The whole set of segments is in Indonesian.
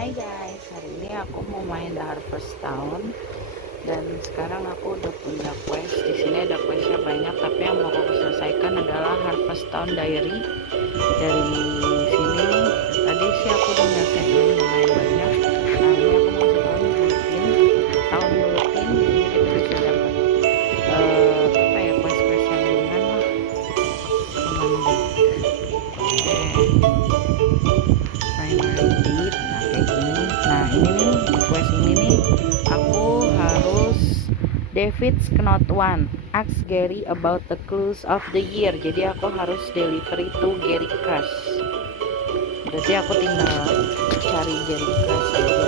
Hai guys, hari ini aku mau main The Harvest Town dan sekarang aku udah punya quest. Di sini ada questnya banyak, tapi yang mau aku selesaikan adalah Harvest Town Diary. Dari sini nih, tadi sih aku udah nyelesain lumayan banyak. Nah ini aku mau coba tahun buletin. Di sini kita bisa dapat apa ya, quest-quest yang ringan lah. Cuman primary date, nah kayak gini. Nah ini nih, quest ini nih aku harus David's Knot One, ask Gary about the clues of the year. Jadi aku harus delivery to Gary Crush. Berarti aku tinggal cari Gary Crush aja.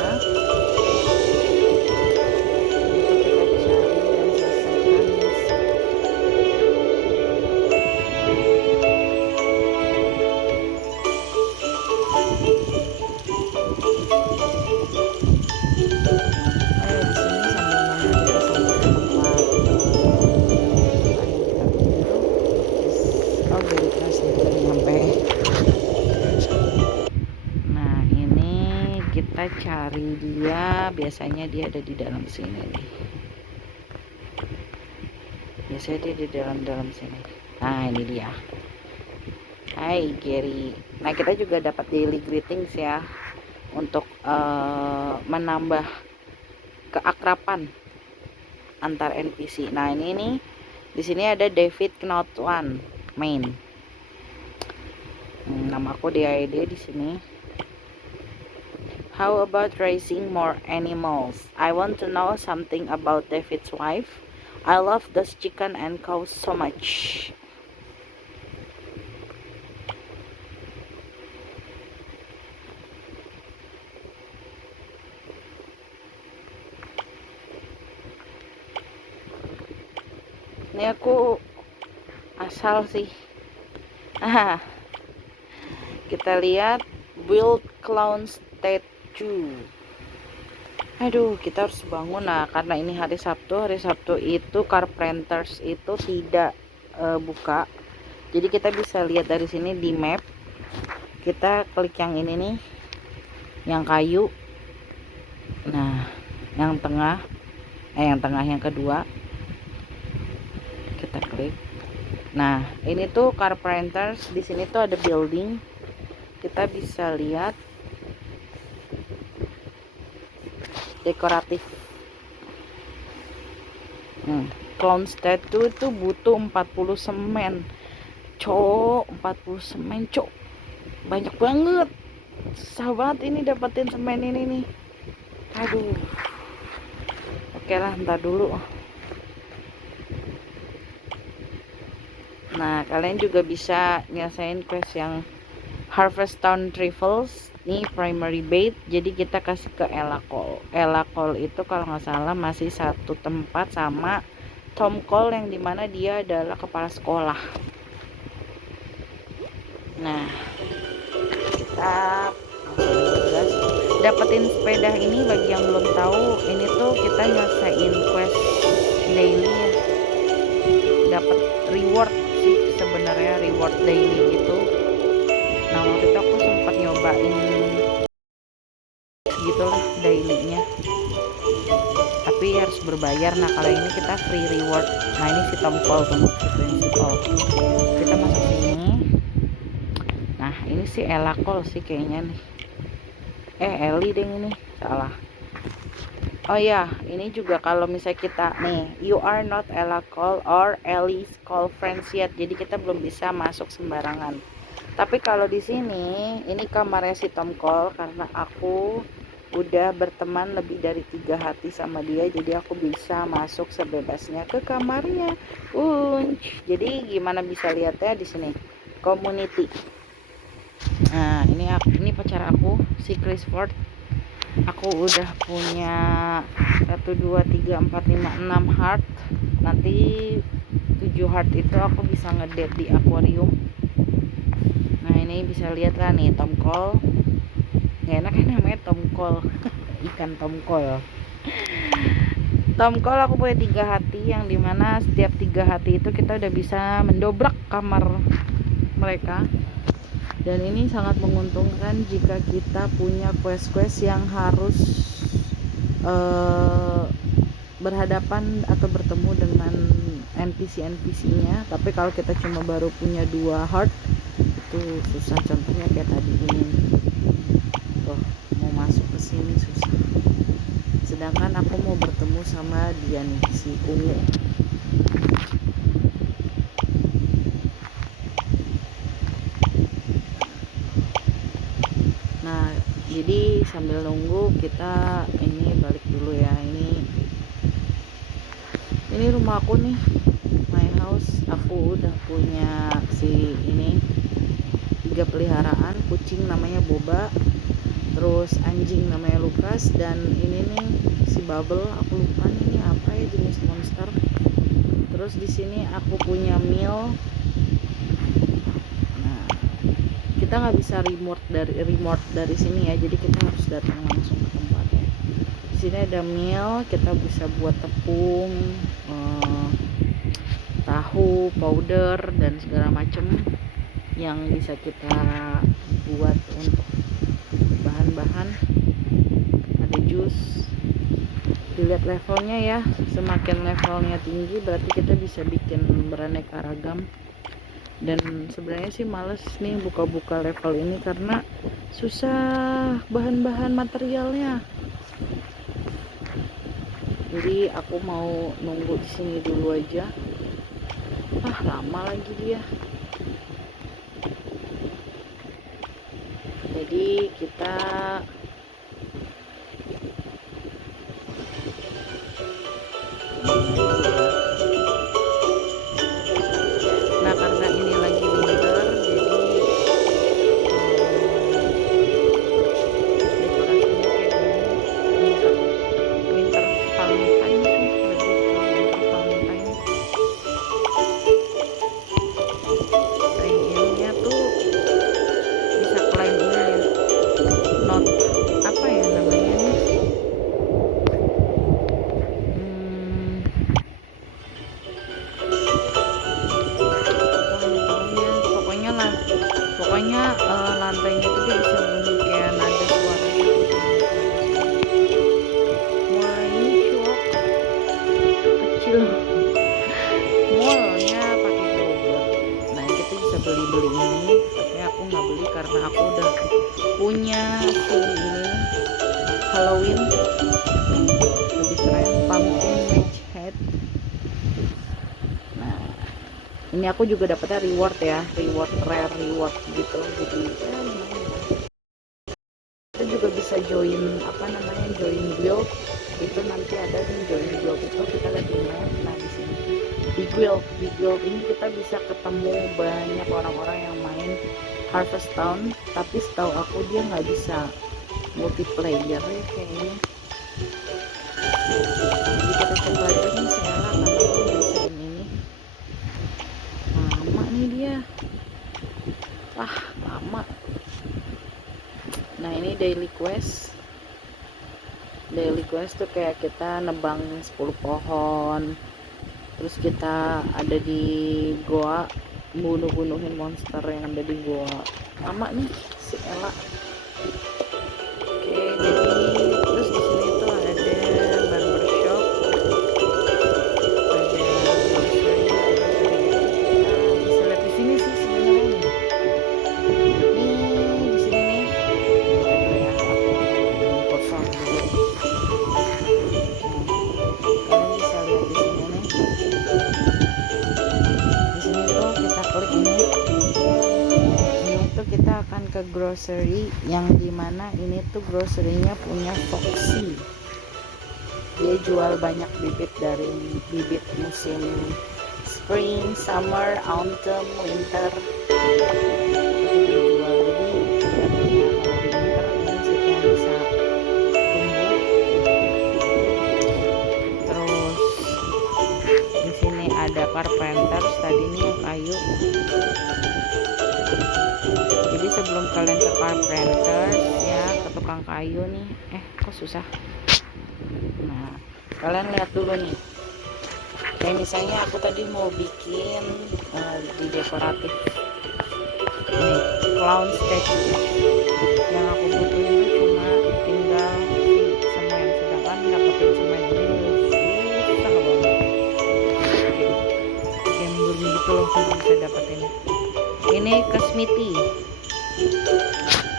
Nah ini kita cari dia, biasanya dia ada di dalam sini nih. Biasanya dia di dalam sini. Nah ini dia. Hai Gary. Nah kita juga dapat daily greetings ya, untuk menambah keakraban antar NPC. Nah ini nih, di sini ada David Knot One main. Nama aku DID di sini. How about raising more animals? I want to know something about David's wife. I love those chicken and cows so much. Ini aku asal sih. Kita lihat build clown statue. Aduh, kita harus bangun. Nah karena ini hari Sabtu itu carpenters itu tidak buka, jadi kita bisa lihat dari sini di map. Kita klik yang ini nih, yang kayu. Nah yang tengah, yang kedua kita klik. Nah ini tuh carpenters, di sini tuh ada building. Kita bisa lihat dekoratif. Clown statue itu butuh 40 semen. 40 semen, banyak banget. Susah banget ini dapetin semen ini nih. Aduh. Oke lah, ntar dulu. Nah kalian juga bisa nyelesain quest yang Harvest Town Trifles ini primary bait. Jadi kita kasih ke Ella Cole itu kalau nggak salah masih satu tempat sama Tom Cole, yang dimana dia adalah kepala sekolah. Nah kita dapetin sepeda ini. Bagi yang belum tahu, ini tuh kita nyelesain quest daily ya, dapat reward sih sebenarnya, reward daily gitu. Nah waktu itu aku sempat nyobain gitulah dailynya, tapi harus berbayar. Nah kalau ini kita free reward. Nah ini si Tom Cole tuh, si principal. Kita masuk sini. Nah ini si Ella Cole sih kayaknya nih. Ellie deh ini, salah. Oh ya, ini juga kalau misalnya kita nih, you are not Ella Cole or Ellie's Cole friends yet. Jadi kita belum bisa masuk sembarangan. Tapi kalau di sini, ini kamarnya si Tom Cole, karena aku udah berteman lebih dari 3 hati sama dia, jadi aku bisa masuk sebebasnya ke kamarnya. Jadi gimana bisa lihatnya di sini? Community. Nah, ini pacar aku, si Chris Ford. Aku udah punya 1 2 3 4 5 6 heart. Nanti 7 heart itu aku bisa ngedate di akuarium. Nah ini bisa lihat kan nih, Tom Cole. Gak enak kan namanya Tom Cole. Ikan Tom Cole. Tom Cole aku punya 3 hati, yang dimana setiap 3 hati itu kita udah bisa mendobrak kamar mereka. Dan ini sangat menguntungkan jika kita punya quest-quest yang harus berhadapan atau bertemu dengan NPC-nya. Tapi kalau kita cuma baru punya 2 heart itu susah. Contohnya kayak tadi ini tuh, mau masuk ke sini susah, sedangkan aku mau bertemu sama dia nih, si ungu. Nah, jadi sambil nunggu kita ini balik dulu ya. Ini rumah aku nih, my house. Aku udah punya si ini 3 peliharaan, kucing namanya Boba, terus anjing namanya Lukas, dan ini nih si Bubble, aku lupa nih apa ya jenis monster. Terus di sini aku punya Mil. Nah, kita nggak bisa remote dari sini ya, jadi kita harus datang langsung ke tempatnya. Di sini ada Mil, kita bisa buat tepung, tahu, powder, dan segala macam yang bisa kita buat untuk bahan-bahan. Ada jus. Dilihat levelnya ya, semakin levelnya tinggi berarti kita bisa bikin beraneka ragam. Dan sebenarnya sih males nih buka-buka level ini karena susah bahan-bahan materialnya. Jadi aku mau nunggu di sini dulu aja. Lama lagi dia. Jadi kita nah, karena ini lagi winter, jadi dekorasinya kayak gini. Winter Valentine sih, lebih ke winter Valentine. Selain ininya tuh bisa klaim ini ya, not apa ya namanya nih, pokoknya lantainya itu dia bisa bunyi kayak nada suara gitu. Wah, ini shop kecil, mallnya pakai double. Nah, kita bisa beli ini, tapi aku nggak beli karena aku udah punya si ini Halloween, lebih keren, pumpkin match head. Nah, ini aku juga dapetnya reward ya, reward rare reward gitu, jadi ya lumayan. Kita juga bisa join join guild itu, nanti ada di join guild itu kita lihat di map. Nah, di sini di guild ini kita bisa ketemu banyak orang-orang yang main Harvest Town, tapi setahu aku dia nggak bisa multiplayer ya kayaknya. Jadi kita coba aja nih si Ella, karena aku udah sering ini. Lama nih dia, lama. Nah, ini daily quest tuh kayak kita nebang 10 pohon, terus kita ada di goa bunuhin monster yang ada di goa. Lama nih si Ella. Oke, jadi terus di sini tuh ada barbershop, ada grocery. Kita bisa lihat di sini sih sebenarnya nih. Di sini nih. Kita dulu ya, aku kosong dulu. Kalian bisa lihat di sini nih. Di sini tuh kita klik ini. Ini tuh kita akan ke grocery, yang dimana ini tuh grocerynya punya Foxy. Dia jual banyak bibit musim spring, summer, autumn, winter. Itu dia jual. Jadi kalau di winter ini bisa tumbuh. Terus di sini ada carpenter, tadi nih yang kayu. Jadi sebelum kalian ke carpenter ya, ke tukang kayu nih, kok susah. Nah, kalian lihat dulu nih, kayak misalnya aku tadi mau bikin di dekoratif nih, clown statue. Yang aku butuhin tuh cuma tinggal si semen, sedangkan dapetin semen ini susah banget, gambling gitu loh untuk bisa dapetin. Ini ke Smithy,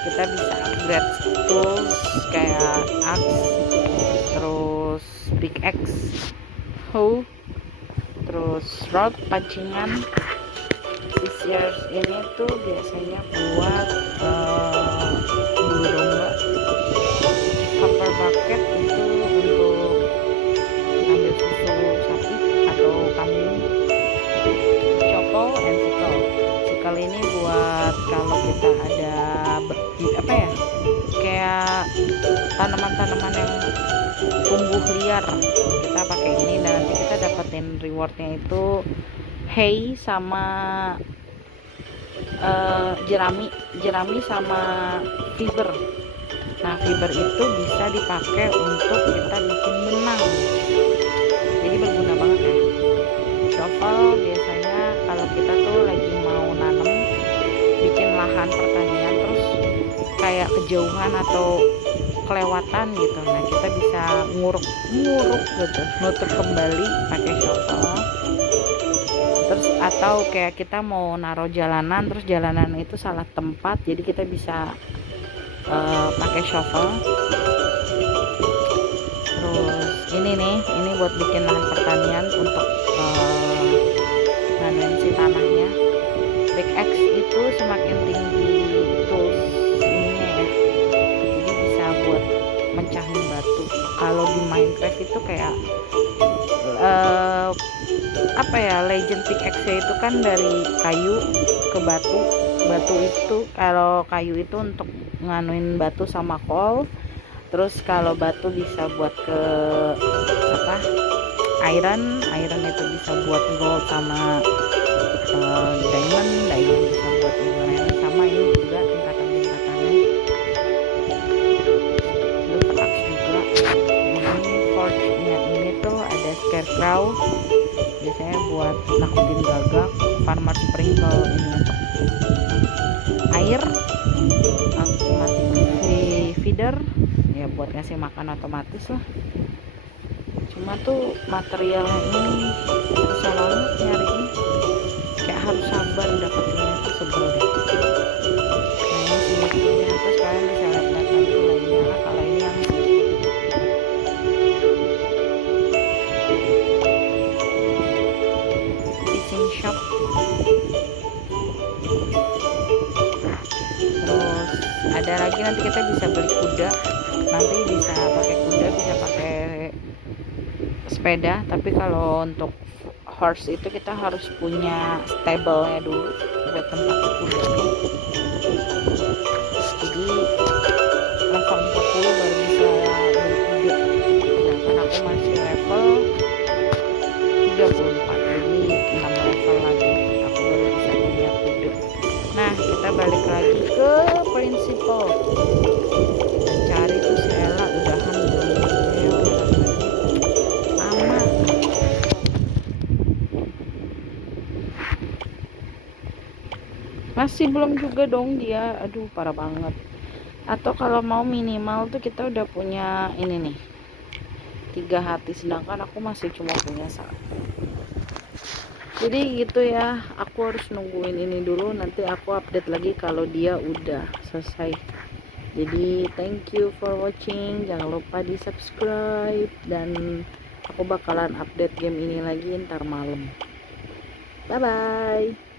kita bisa upgrade tools kayak axe, terus pickaxe, hoe, terus rod, pancingan. Scissors ini tuh biasanya buat bulu domba. Copper bucket itu untuk ambil susu sapi atau kambing. Shovel and sickle. Sickle ini buat kalau kita ada apa ya, kayak tanaman-tanaman yang tumbuh liar, kita pakai ini dan nanti kita dapetin rewardnya itu hay sama jerami sama fiber. Nah, fiber itu bisa dipakai untuk kita bikin benang, jadi berguna banget ya. Shovel biasanya kalau kita tuh lagi mau nanam, bikin lahan pertanian terus kayak kejauhan atau kelewatan gitu, nah kita bisa nguruk gitu, nutup kembali pakai shovel. Terus atau kayak kita mau naruh jalanan, terus jalanan itu salah tempat, jadi kita bisa pakai shovel. Terus ini buat bikin lahan pertanian untuk nganuin si tanahnya. Pickaxe itu semakin tinggi tools ininya ya, jadi bisa buat mencahin batu. Kalau di Minecraft itu kayak apa ya, legend pickaxe itu kan dari kayu ke batu. Batu itu, kalau kayu itu untuk nganuin batu sama coal, terus kalau batu bisa buat ke apa, iron itu bisa buat gold sama diamond bisa buat yang sama. Ini juga tingkatan-tingkatannya. Terus axe juga. Ini forge-nya ini tuh ada scarecrow, biasanya buat nakutin gagak. Farmer sprinkle ini untuk air. Automatic feeder ya buat ngasih makan otomatis lah. Cuma tuh materialnya ini susah banget nyariin, kayak harus sabar dapetinnya tuh, sebel deh. Nah ini sih, terus kalian bisa lihat-lihat lagi lainnya lah. Kalau ini yang fishing shop. Terus ada lagi nanti kita bisa beli kuda, nanti bisa pakai kuda, bisa pakai sepeda. Tapi kalau untuk horse itu kita harus punya stable-nya dulu buat tempat kudanya. Jadi level 40 baru bisa beli kuda, sedangkan aku masih level 34, jadi 6 level lagi aku baru bisa punya kuda. Nah, kita balik lagi ke principal dan cari tuh si Ella udahan belum, lama. Masih belum juga dong dia, aduh parah banget. Atau kalau mau minimal tuh kita udah punya ini nih 3 hati, sedangkan aku masih cuma punya 1. Jadi gitu ya, aku harus nungguin ini dulu, nanti aku update lagi kalau dia udah selesai. Jadi thank you for watching, jangan lupa di subscribe, dan aku bakalan update game ini lagi ntar malam. Bye bye.